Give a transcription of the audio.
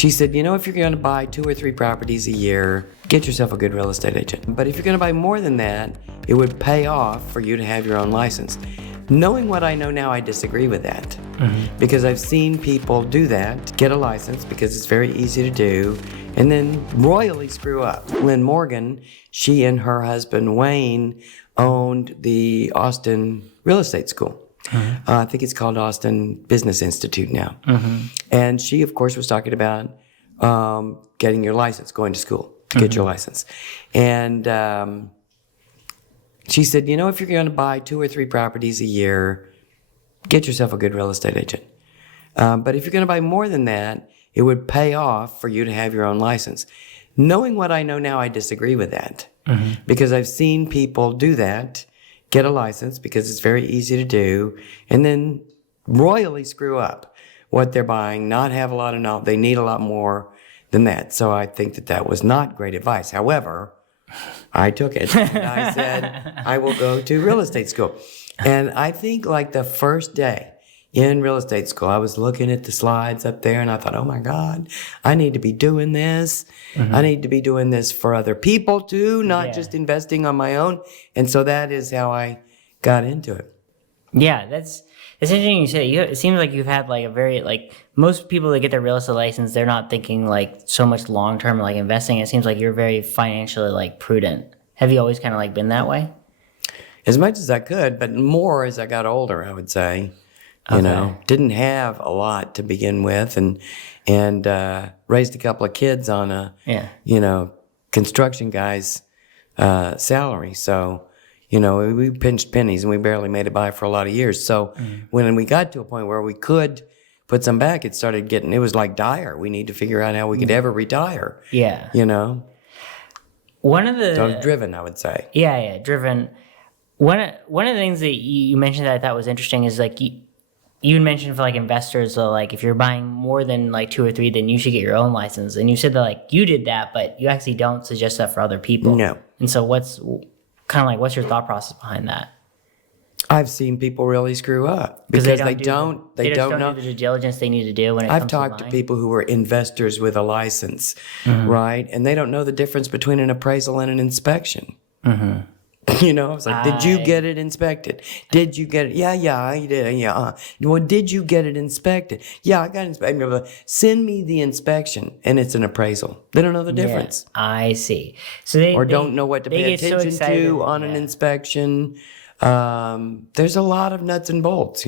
She said, if you're going to buy 2 or 3 properties a year, get yourself a good real estate agent. But if you're going to buy more than that, it would pay off for you to have your own license. Knowing what I know now, I disagree with that. Because I've seen people do that, get a license because it's very easy to do, and then royally screw up. Lynn Morgan, she and her husband Wayne owned the Austin Real Estate School. I think it's called Austin Business Institute now. And she, of course, was talking about getting your license, going to school to get your license. And she said, if you're going to buy 2 or 3 properties a year, get yourself a good real estate agent. But if you're going to buy more than that, it would pay off for you to have your own license. Knowing what I know now, I disagree with that. Because I've seen people do that, get a license because it's very easy to do, and then royally screw up what they're buying, not have a lot of knowledge. They need a lot more than that. So I think that was not great advice. However, I took it and I said, I will go to real estate school. And I think like the first day in real estate school, I was looking at the slides up there and I thought, oh my God, I need to be doing this. I need to be doing this for other people too, not just investing on my own. And so that is how I got into it. Yeah, that's interesting you say. It seems like you've had like a very, like most people that get their real estate license, they're not thinking like so much long-term like investing. It seems like you're very financially like prudent. Have you always kind of like been that way? As much as I could, but more as I got older, I would say. Didn't have a lot to begin with, and raised a couple of kids on a construction guy's salary. So we pinched pennies and we barely made it by for a lot of years. So when we got to a point where we could put some back, it was like dire. We need to figure out how we could ever retire. Yeah. So I was driven, I would say. Yeah, driven. One of the things that you mentioned that I thought was interesting is like you mentioned for like investors, so like if you're buying more than like 2 or 3, then you should get your own license. And you said that like you did that, but you actually don't suggest that for other people. No. And so what's your thought process behind that? I've seen people really screw up because they don't know the due diligence they need to do when it comes to buying. I've talked to people who were investors with a license, right? And they don't know the difference between an appraisal and an inspection. It's like, did you get it inspected? Did you get it? Yeah, I did. Yeah. Well, did you get it inspected? Yeah, I got it inspected. Send me the inspection, and it's an appraisal. They don't know the difference. Yeah, I see. So they don't know what to pay attention to on an inspection. There's a lot of nuts and bolts,